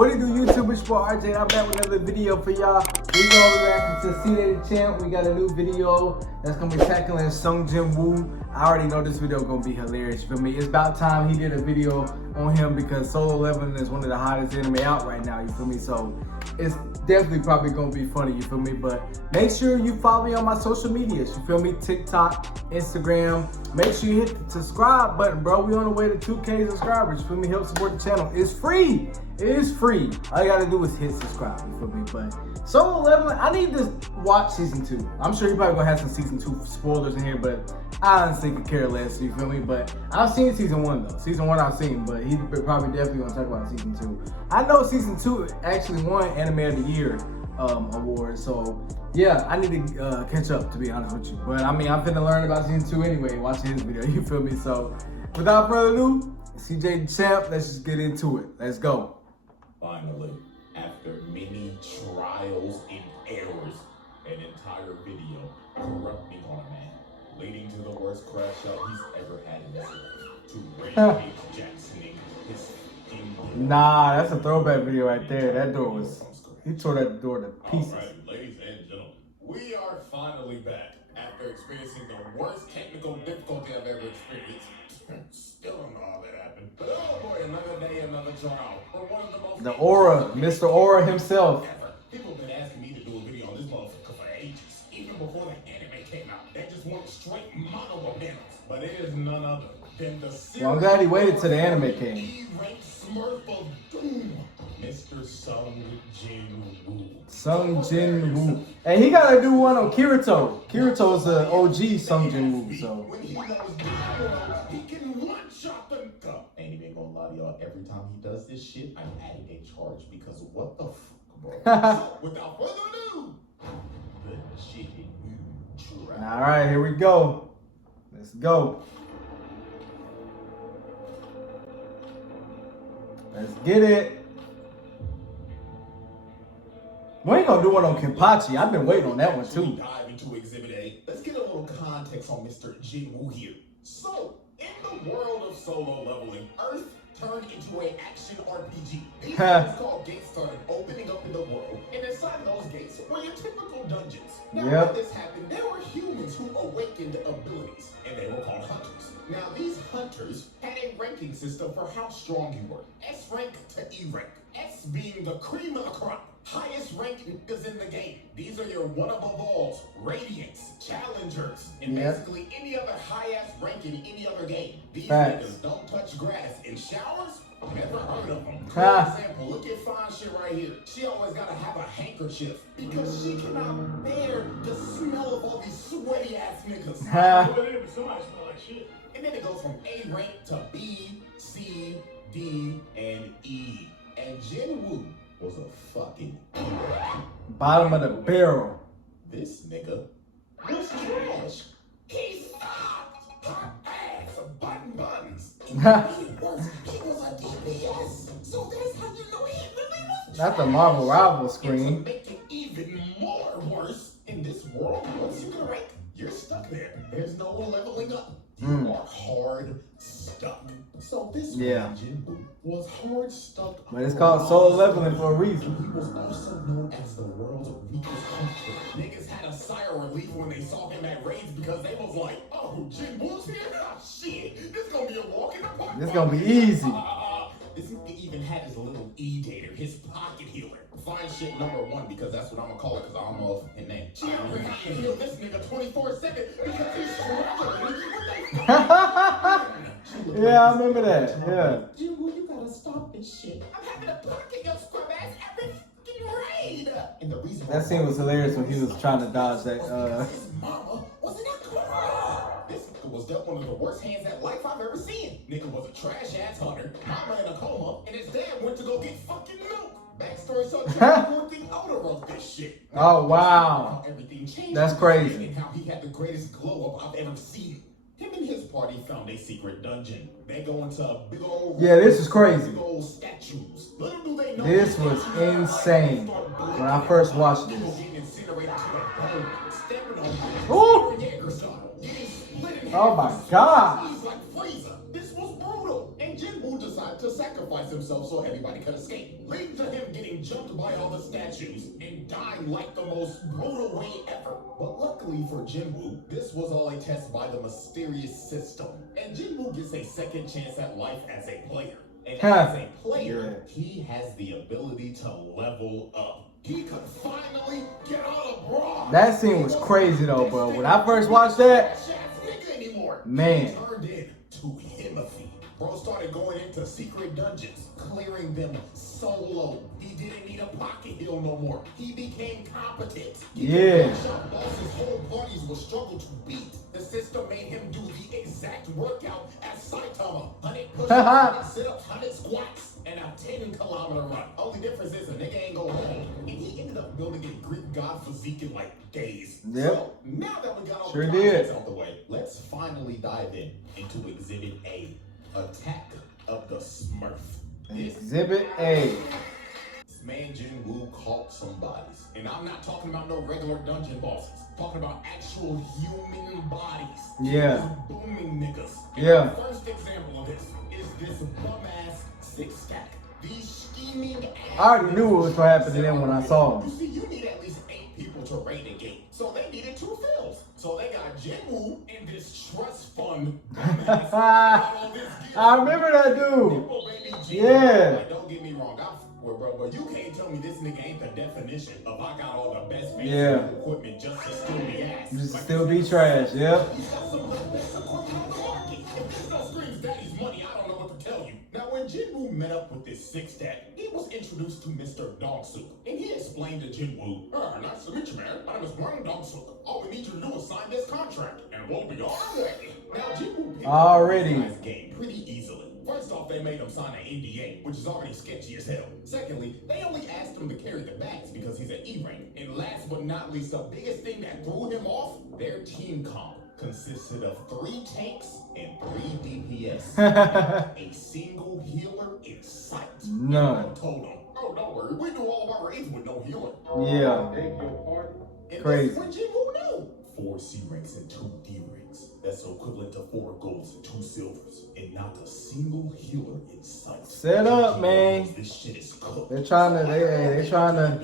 What it do, YouTube? It's your RJ. I'm back with another video for y'all. We go back to See That Champ. We got a new video that's gonna be tackling Jinwoo. I already know this video gonna be hilarious. You feel me? It's about time he did a video on him because Solo Leveling is one of the hottest anime out right now. You feel me? So it's definitely probably gonna be funny. You feel me? But make sure you follow me on my social medias. You feel me? TikTok, Instagram. Make sure you hit the subscribe button, bro. We on the way to 2K subscribers. You feel me? Help support the channel. It's free. It is free. All you gotta do is hit subscribe. You feel me? But Solo Leveling, I need to watch season 2. I'm sure you probably gonna have some season 2 spoilers in here, but I honestly could care less. You feel me? But I've seen season 1 though. Season 1 I've seen, but he probably definitely gonna talk about season 2. I know season 2 actually won Anime of the Year award, so yeah, I need to catch up, to be honest with you. But I mean, I'm finna learn about season 2 anyway, watching his video. You feel me? So without further ado, CJ the Champ, let's just get into it. Let's go. Finally, after many trials and errors, an entire video corrupting on a man, leading to the worst crash out he's ever had in his life. To Ray Jackson his Nah, that's a throwback video right there. That door was, he tore that door to pieces. Alright, ladies and gentlemen, we are finally back after experiencing the worst technical difficulty I've ever experienced. Still don't know how that happened. But oh boy, another day, another trial. For one of the most The Aura, Mr. Aura himself. ever. People have been asking me to do a video on this motherfucker for ages. Even before the anime came out. They just want straight mono bananas. But it is none other than the series. Well, I'm glad he waited till the anime came. E-ranked Smurf of Doom, Mr. Jinwoo. Jinwoo. Hey, he gotta do one on Kirito. Kirito's the OG Jinwoo, so. When he knows he can one-shot them. Ain't even gonna lie to y'all, every time he does this shit, I'm adding a charge because what the fuck, bro? So, without further ado, the shit All right, here we go. Let's go. Let's get it. We ain't gonna do one on Kenpachi. I've been waiting on that one too. Dive into Exhibit A. Let's get a little context on Mr. Jinwoo here. So, in the world of solo leveling, Earth turned into an action RPG. These things called gates started opening up in the world, and inside those gates were your typical dungeons. Now, when this happened, there were humans who awakened abilities, and they were called hunters. Now, these hunters had a ranking system for how strong you were. S rank to E rank. S being the cream of the crop. Highest rank is in the game. These are your one above alls, radiants, challengers, and basically any other high-ass rank in any other game. These niggas don't touch grass in showers. Never heard of them. For example, look at fine shit right here. She always gotta have a handkerchief because she cannot bear the smell of all these sweaty ass niggas. Somebody smell like shit. And then it goes from A rank to B, C, D, and E. And Jinwoo was a fucking bottom of the barrel. This nigga was trash. He stopped. Hot ass, button buttons. He was a DPS. So that's how you know he really was. That's the Marvel Rival screen. To make it even more worse in this world, once you get rank, you're stuck there. There's no leveling up. You are hard stuck. So this Jinwoo was hard stuck. But it's called Solo Leveling for a reason. He was also known as the world's weakest hunter. Niggas had a sigh of relief when they saw him at raids because they was like, oh, Jinwoo's here? Ah, shit, this gonna be a walk in the park. This gonna be easy. This nigga even had his little E-dater, his pocket healer. Fine shit number 1 because that's what I'm gonna call it because I don't know his name. She already can heal this nigga 24/7 because he's struggling. Yeah, I remember that. Yeah. Jinwoo, you gotta stop this shit. I'm having a pocket your scrub ass every fucking raid. And the reason that scene was hilarious when he was trying to dodge that. His mama wasn't a coma. This nigga was dealt one of the worst hands at life I've ever seen. Nigga was a trash ass hunter, mama in a coma, and his dad went to go get fucking milk. Backstory, so Jordan Oda wrote this shit. Oh wow, everything changed. That's crazy. And how he had the greatest glow up I've ever seen. Him and his party found a secret dungeon. They go into a big old this is crazy. Big old statues. Little do they know this was insane when I first watched this. Ooh. Oh my god. This was brutal. And Jinwoo decided to sacrifice disguise himself so everybody could escape, leading to him getting jumped by all the statues and dying like the most brutal way ever. But luckily for Jinwoo, this was all a test by the mysterious system, and Jinwoo gets a second chance at life as a player. And as a player, he has the ability to level up. He could finally get out of bronze. That scene was crazy though, bro. When I first watched that, man. He turned into Timothy. Bro started going into secret dungeons, clearing them solo. He didn't need a pocket heal no more. He became competent. Bosses whole parties will struggle to beat. The system made him do the exact workout as Saitama. 100 push-ups, 100 sit-ups, 100 squats, and a 10-kilometer run. Only difference is a nigga ain't go home. And he ended up building a Greek god physique in like days. Yep. So now that we got all the concepts out the way, let's finally dive into Exhibit A. Attack of the Smurf. Exhibit A. This man Jinwoo caught some bodies. And I'm not talking about no regular dungeon bosses. I'm talking about actual human bodies. Yeah. Booming niggas. And the first example of this is this bum-ass six-stack. These scheming ass. I already knew what was going to happen to them when I saw them. You see, you need at least 8 people to raid a gate. So they needed 2 fills. So they got Jinwoo and this trust fund. I remember that dude. Yeah. Like, don't get me wrong. Bro, you can't tell me this nigga ain't the definition of I got all the best equipment just to still be ass. Just like, still be trash, yep. He's got some of the best equipment on the market. If this no screams daddy's money, I don't know what to tell you. Now, when Jinwoo met up with this six-stack, he was introduced to Mr. Dong-suk. And he explained to Jinwoo, nice to meet you, man. My name is Brian Dong-suk. All we need you to do is sign this contract, and we'll be on our way. Now, Jinwoo picked up this guy's game pretty easily. First off, they made him sign an NDA, which is already sketchy as hell. Secondly, they only asked him to carry the bags because he's an E-rank. And last but not least, the biggest thing that threw him off, their team comp consisted of 3 tanks and 3 DPS. A single healer in sight. None. Told him, oh, don't worry, we do all of our raids with no healer. Yeah. And crazy. That's when Jinwoo knew. 4 C ranks and 2 D ranks. That's equivalent to 4 golds and 2 silvers, and not a single healer in sight. Set up, man. This shit is cooked. They're trying to, they trying to.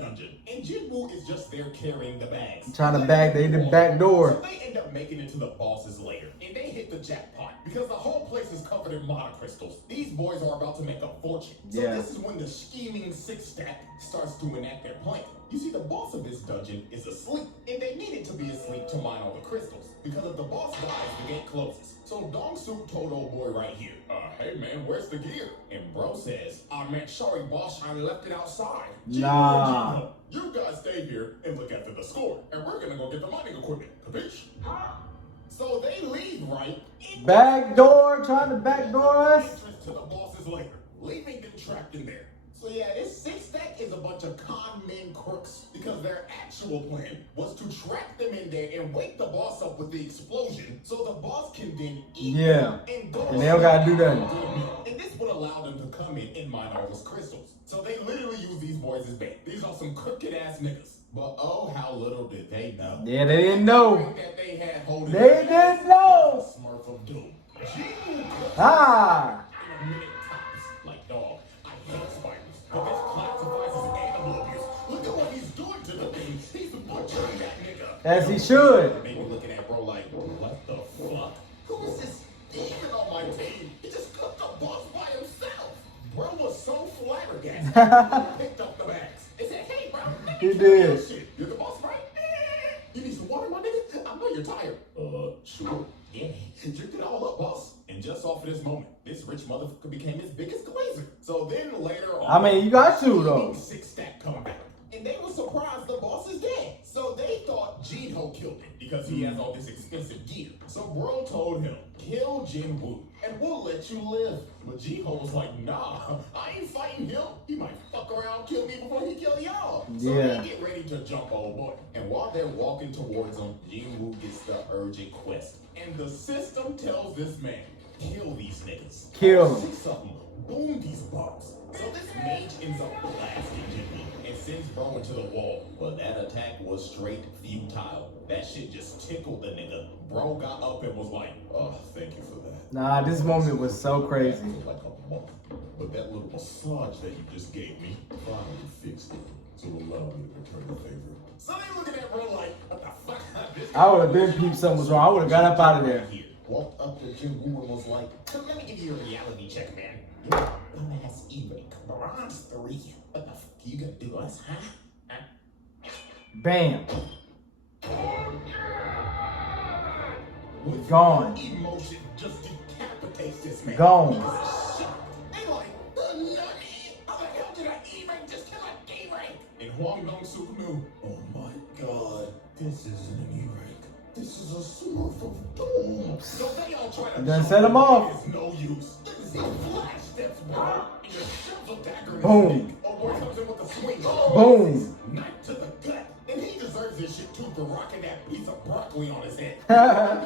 And Jinwoo is just there carrying the bags. Trying to back, they the back door. So they end up making it to the bosses later, and they hit the jackpot because the whole place is covered in mana crystals. These boys are about to make a fortune. So this is when the scheming six-stack starts to enact their plan. You see, the boss of this dungeon is asleep, and they needed to be asleep to mine all the crystals, because if the boss dies, the gate closes. So Dong-suk told old boy right here, hey man, where's the gear? And bro says, man, sorry boss, I left it outside. Nah. You guys stay here and look after the score, and we're gonna go get the mining equipment, capiche? So they leave, right? Back door, trying to backdoor us. To the bosses later, leaving them trapped in there. So yeah, this six-stack is a bunch of con men crooks because their actual plan was to trap them in there and wake the boss up with the explosion so the boss can then eat and go. And they don't gotta do that. And this would allow them to come in and mine all those crystals. So they literally use these boys as bait. These are some crooked ass niggas. But oh, how little did they know. Yeah, they didn't know. That they had holding they didn't know. Smurf of Doom. Ah. In a minute tops, like dog. I hate spiders. But this classifies as animal abuse. Look at what he's doing to the thing. He's butchering that nigga. As he should. Maybe looking at bro like, what the fuck? Who is this demon on my team? He just cooked the boss by himself. Bro was so flabbergasted. He picked up the bags. He said, hey bro, he did. Shit. You're the boss, right? You need some water, my nigga? I know you're tired. Sure. Yeah. Drink it all up, boss. And just off of this moment, this rich motherfucker became his biggest glazer. So then later on, I mean, you got to though. Six-stack come back. And they were surprised the boss is dead. So they thought Jinho killed him because he has all this expensive gear. So bro told him, kill Jinwoo and we'll let you live. But Jinho was like, nah, I ain't fighting him. He might fuck around, kill me before he kill y'all. So they get ready to jump old boy. And while they're walking towards him, Jinwoo gets the urgent quest. And the system tells this man, kill these niggas. Kill them. Boom these bombs. So this mage ends up blasting Jinwoo and sends bro into the wall. But that attack was straight futile. That shit just tickled the nigga. Bro got up and was like, oh, thank you for that. Nah, this moment was so crazy. That took like a month. But that little massage that you just gave me finally fixed it. So allow me to return the favor. So they looking at bro like, what the fuck? I would have been peeped something was wrong. I would have got up out of there. Walked up to Jinwoo and was like, so let me give you a reality check, man. You're a dumbass E-Rank. Bronze 3. What the fuck you gonna do us, huh? Bam. With Gone. emotion just decapitates this man. Gone. They like, the nutty. How the hell did I E-Rank just kill a D-Rank? And Huang Dong-suk knew, oh my god, this isn't an E-Rank. This is a smurf of doom. So they all try to Then set him off. It's no use. He flash steps, bro. And just shoves a dagger in Boom. his neck. Oh boy comes in with a swing. Boom. Knife to the gut. And he deserves this shit too for rocking that piece of broccoli on his head.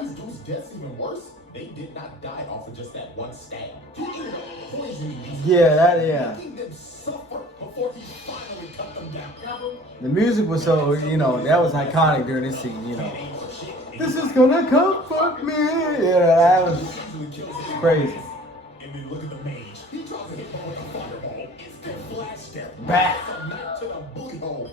These dudes' deaths even worse. They did not die off of just that one stab. He ended up poisoning these Yeah. making them suffer before he finally cut them down. The music was so, that was iconic during this scene, This is gonna comfort me. Yeah, that was crazy. And then look at the mage. He tries to hit him with a fireball. Instant flash step. Back. A knife to the booty hole.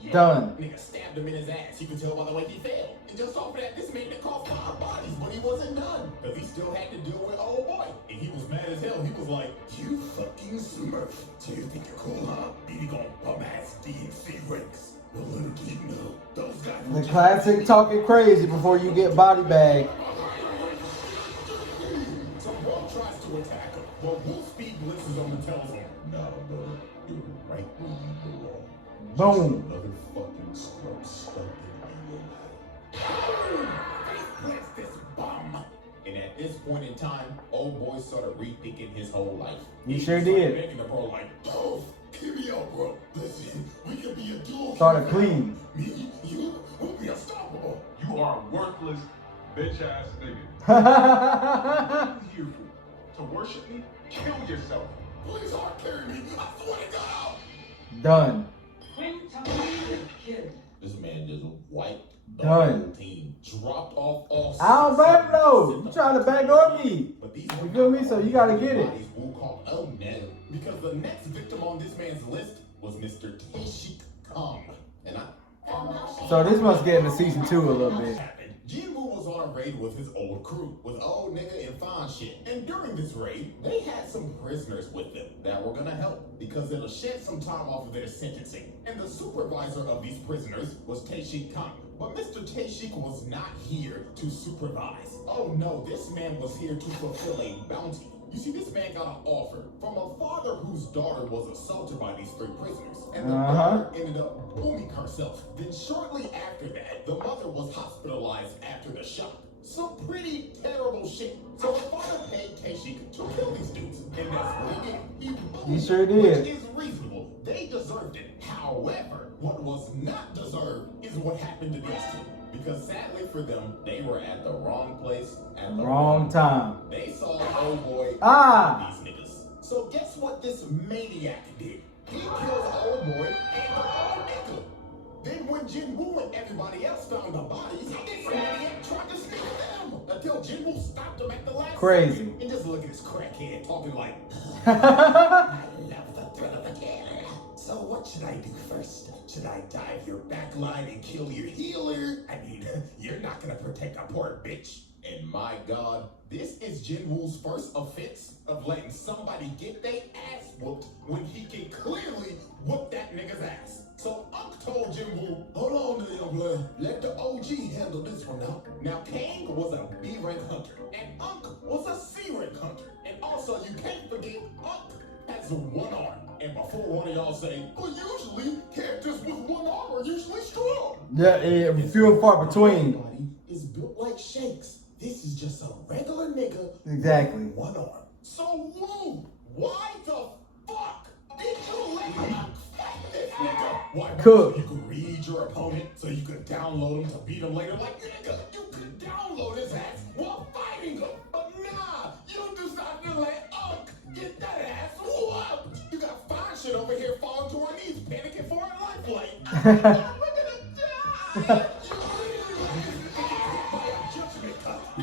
Yeah. Done. Nigga stabbed him in his ass. You can tell by the way he fell. And just off of that, this man that caused 5 bodies, but he wasn't done. Because he still had to deal with old boy. And he was mad as hell. He was like, you fucking smurf. So you think you're cool, huh? You gonna bum ass DNC ranks. Well, little do you know, those guys. The classic talking crazy before you get body bagged. So Bro tries to attack him, but Wolf Speed blitzes on and tells him, nah, bro, you're right where you belong. Boom. Just another fucking scrub stuck in you. Blitz this bum. And at this point in time, old boy started rethinking his whole life. He sure did. Begging the bro like, oh, give me up, bro. Listen, we can be a duo. Started clean. Me, you, we'll be unstoppable. You are a worthless, bitch ass nigga. Done. Here for to worship me? Kill yourself. Please hard carry me. I swear to God. This man just wiped the Done. whole team. Dropped off all. I don't back no. You trying to backdoor me. But these You feel me? So you gotta get it. bodies will call oh no. Because the next victim on this man's list was Mr. Taeshik Kong. And So this must get into season 2 a little bit. Jinwoo was on a raid with his old crew, with old nigga and fine shit. And during this raid, they had some prisoners with them that were gonna help because it'll shed some time off of their sentencing. And the supervisor of these prisoners was Taeshik Kong. But Mr. Taeshik was not here to supervise. Oh no, this man was here to fulfill a bounty. You see, this man got an offer from a father whose daughter was assaulted by these 3 prisoners. And the daughter ended up booming herself. Then shortly after that, the mother was hospitalized after the shock. Some pretty terrible shit. So the father paid Taeshik to kill these dudes. And that's what he did. He boomed, He sure did. which is reasonable. They deserved it. However, what was not deserved is what happened to these 2. Because sadly for them, they were at the wrong place at the Wrong time. They saw old boy these niggas. So guess what this maniac did? He killed old boy and the old nigga. Then when Jinwoo and everybody else found the bodies, this maniac tried to sneak them until Jinwoo stopped him at the last Crazy. second. And just look at this crackhead talking like, I love the thrill of the kill. So what should I do first? Should I dive your backline and kill your healer? I mean, you're not gonna protect a poor bitch. And my God, this is Jinwoo's first offense of letting somebody get their ass whooped when he can clearly whoop that nigga's ass. So Unk told Jinwoo, hold on to young blood, let the OG handle this one now. Now Kang was a B rank hunter, and Unk was a C rank hunter. And also you can't forget Unk has 1 arm. And before one of y'all say, well, usually characters with 1 arm are usually strong. Yeah, few and far between. Everybody is built like shakes. This is just a regular nigga. Exactly. With 1 arm. So Woo, why the fuck did you let him fight this nigga? Why? Cook. So you could read your opponent, so you could download him to beat him later. Like nigga, you could download his ass while fighting him. But nah, you decided to let Unk get that ass whooped. You got fine shit over here falling to her knees, panicking for it.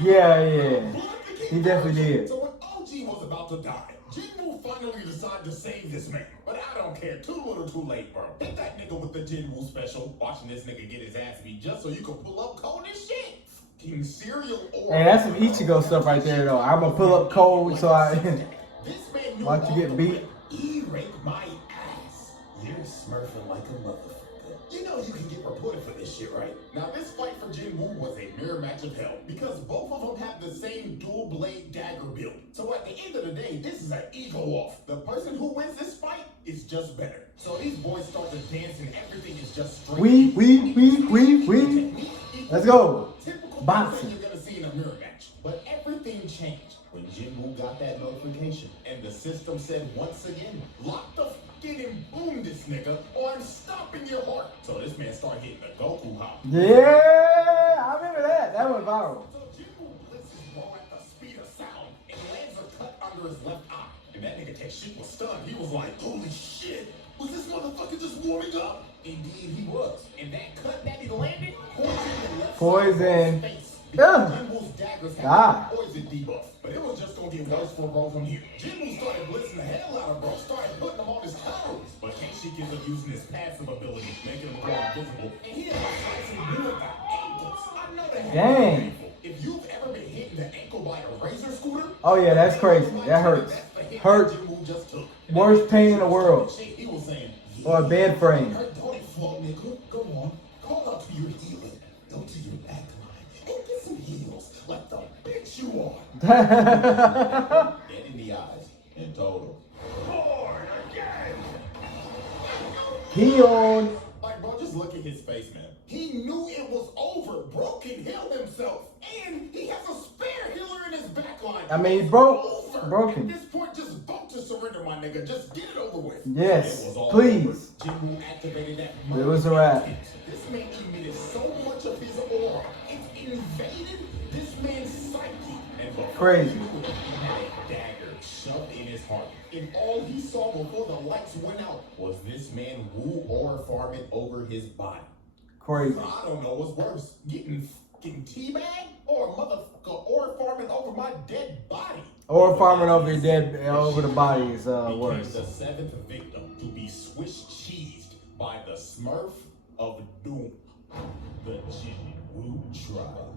Yeah. He definitely did. So when OG was about to die, Jinwoo finally decided to save this man. But I don't care. Too little, too late, bro. Hit that nigga with the Jinwoo special. Watching this nigga get his ass beat just so you can pull up cold as shit. King cereal or. Hey, that's some Ichigo stuff right there, though. I'm gonna pull up cold so I watch you get beat. He raped my ass. You're smurfing like a motherfucker. You know you can get reported for this shit, right? Now this fight for Jinwoo was a mirror match of hell because both of them have the same dual blade dagger build. So at the end of the day, this is an ego off. The person who wins this fight is just better. So these boys start to dance and everything is just straight. We. Let's go. Typical Boxing. thing you're gonna see in a mirror match. But everything changed when Jinwoo got that notification and the system said once again, lock the and boom this nigga or I'm stopping your heart. So this man started hitting the Goku hop. Yeah, I remember that. That went viral. So Jinwoo blitzes raw at the speed of sound and lands a cut under his left eye. And that nigga Teshik was stunned. He was like, holy shit, was this motherfucker just warming up? Indeed he was. And that cut that he landed poisoned the left Poison. side of his face. Yeah. Jinwoo's daggers had Ah. a poison debuff, but it was just gonna get worse for bro from here. Jinwoo started blitzing the hell out of bro, started putting him on his toes. But Teshik ends up using his passive ability, making him more invisible. And he ends up slicing you with the ankles. I know that. Dang. If you've ever been hit in the ankle by a razor scooter, Oh yeah, that's crazy. That hurts. that's the hit Hurt. that Jinwoo just took. Worst pain in the world. He was saying, Or a bed frame. don't fall, nigga. Go on. Call out to your healer. Go to your back line and get some heels like the bitch you are. Dead in the eyes and total. Born again. He on. Like, bro, just look at his face, man. He knew it was over. Bro can heal himself. And he has a spare healer in his back line. I mean, It's broken. At this point, just vote to surrender, my nigga. Just get it over with. Yes, It was all please. over. Jinwoo activated that. It was a wrap. This man emitted so much of his aura. It invaded this man's psyche. And before Crazy. he knew it, he had a dagger shoved in his heart. And all he saw before the lights went out was this man woo aura farming over his body. Crazy. So I don't know what's worse, getting teabagged or a motherfucker aura farming over my dead body. Or farming over your dead, over the body is Became worse. the seventh victim to be Swiss cheesed by the Smurf of Doom, the Jinwoo trial.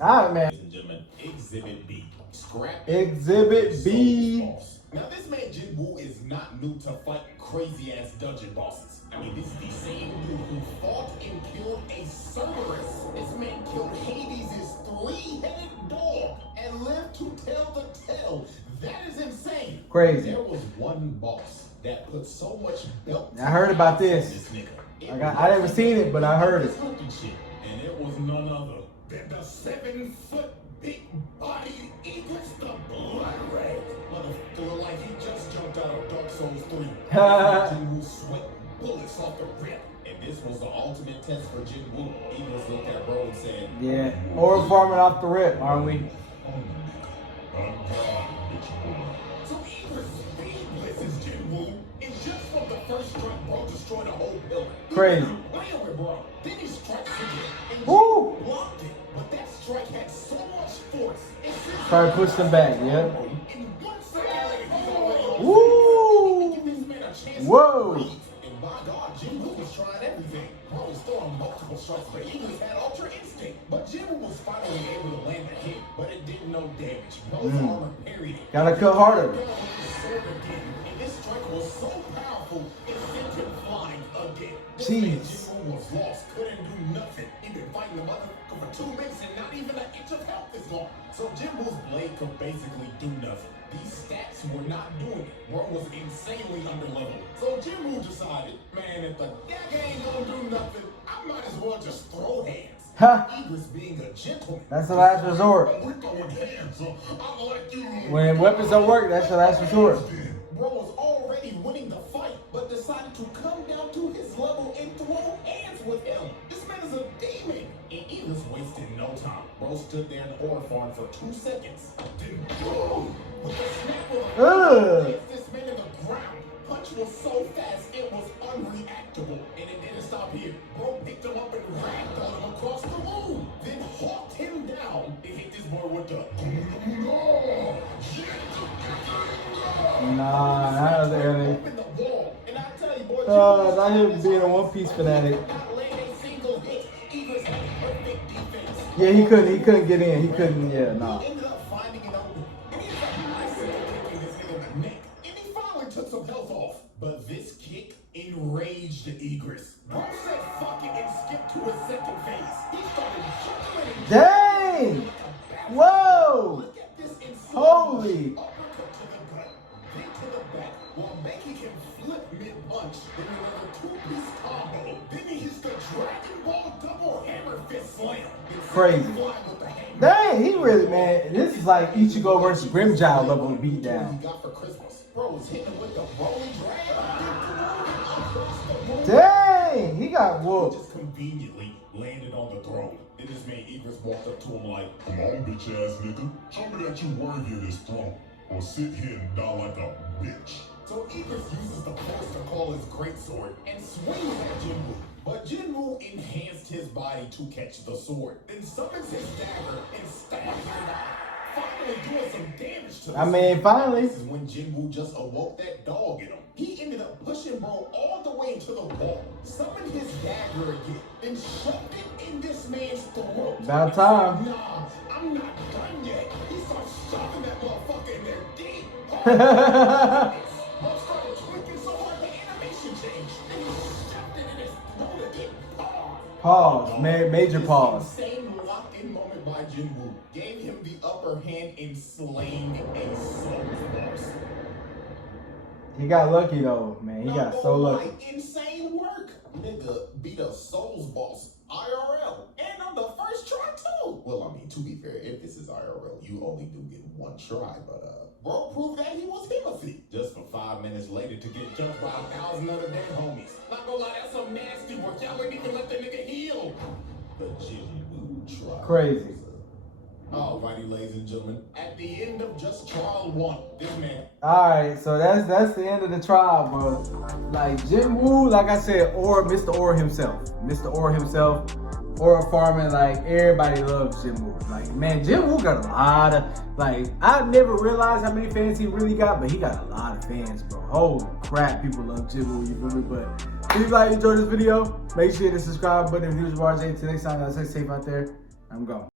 Alright, man. Ladies and gentlemen, Exhibit B. Scrap Exhibit B. Boss. Now this man Jinwoo is not new to fighting crazy ass dungeon bosses. I mean, this is the same dude who fought and killed a Cerberus. This man killed Hades' three-headed dog and lived to tell the tale. That is insane. Crazy. There was one boss that put so much belt. I heard about this. nigga. I never seen it, but I heard it. Shit. And it was none other than the 7-foot big body Eagles, the Blood Red. Motherfucker looked like he just jumped out of Dark Souls 3. Jinwoo sweat bullets off the rip. And this was the ultimate test for Jinwoo. Eagles looked at bro and said, Yeah. Or farming off the rip, aren't we? So Eagles speed blitzes Jinwoo. And just from the first strike, bro destroyed a whole pillar. Crazy. Playing with bro. Then he strikes again. And Woo! blocked it. But that strike had so much force. It sent Try to push them back, yeah. in 1 second later, he's already on Woo! Give this man a chance to Whoa! breathe. And by God, Jinwoo was trying everything. Bro was throwing multiple strikes, but Eagles had ultra instinct. But Jinwoo was finally able to land a hit, but it did no damage. Bro's armor parried it. Gotta cut harder. Down with his sword again, and this strike was so powerful, it sent him flying again. This man Jeez. Jinwoo was lost, couldn't do nothing. He'd been fighting the motherfucker for 2 minutes, and not even an inch of health is gone. So Jinwoo's blade could basically do nothing. These stats were not doing it. Bro was insanely underleveled. So Jinwoo decided, man, if the dagger ain't gonna do nothing, I might as well just throw hands. Ha! Eagles being a gentleman. That's the last resort. We're throwing hands, so I'm gonna let you in. When weapons don't work, that's the last resort. Bro was already winning the fight, but decided to come down to his level and throw hands with him. This man is a demon. And Eagles wasted no time. Bro stood there in the aura farm for 2 seconds. Then boom! With a snap of a hits this man in the ground. Punch was so fast, it was unreactable. And it didn't stop stop here. Bro picked him up and ragdolled him across the room. Then hawked him down and hit this boy with the Nah, that was early. Open the wall. And I tell you, boy, Not him being a One Piece fanatic. not laying a single hit. Eagles had perfect defense. Yeah, he couldn't get in. He couldn't, yeah, nah. He ended up finding it open. And he ended up nicely kicking this nigga in the neck. And he finally took some health off. But this kick enraged the Egress. Bro said fuck it and skipped to his second phase. He started juggling. Dang! Whoa! Look at this insane Holy! uppercut to the gut, then to the back, while making him flip mid-punch. Then another two-piece combo. Then he hits the Dragon Ball double hammer fist slam. Then Crazy. flying with the hammer. Dang, he really, man. This is like Ichigo versus Grimjow level of beatdown. He got for Christmas. Bro was hitting him with the rolling dragon. Dang, he got whooped. Just conveniently landed on the throne. Then this man Egress walked up to him like, "Come on, bitch ass nigga. Show me that you worthy of this throne. Or sit here and die like a bitch." So Egress uses the force to call his greatsword and swings at Jinwoo. But Jinwoo enhanced his body to catch the sword. Then summons his dagger and stabs him in the eye. Finally doing some damage to Finally. This is when Jinwoo just awoke that dog in him. He ended up pushing bro all the way into the wall, summoned his dagger again, and shoved it in this man's throat. About time. Nah, I'm not done yet. He starts shoving that motherfucker in there deep. Bro started tweaking so hard the animation changed, and he shoved it in his throat again. Pause, major pause. This insane lock-in moment by Jinwoo gave him the upper hand in slaying a Souls boss. He got lucky though, man. He got so lucky. Insane work. Nigga beat a Souls boss IRL. And on the first try too. Well, I mean, to be fair, if this is IRL, you only do get one try. But bro proved that he was Timothy. Just for 5 minutes later to get jumped by 1,000 other dead homies. Not gonna lie, that's some nasty work. Y'all ain't even let the nigga heal. The Jinwoo try. Crazy. Alrighty, ladies and gentlemen, at the end of just trial 1, this man. Alright, so that's the end of the trial, bro. Like Jinwoo, like I said, or Mr. Orr himself. Mr. Orr himself, Orr Farming, like everybody loves Jinwoo. Like, man, Jinwoo got a lot of, like, I never realized how many fans he really got, but he got a lot of fans, bro. Holy crap, people love Jinwoo, you feel me? But if you guys enjoyed this video, make sure to hit the subscribe button. If you was watching, till next time, y'all stay safe out there. I'm gone.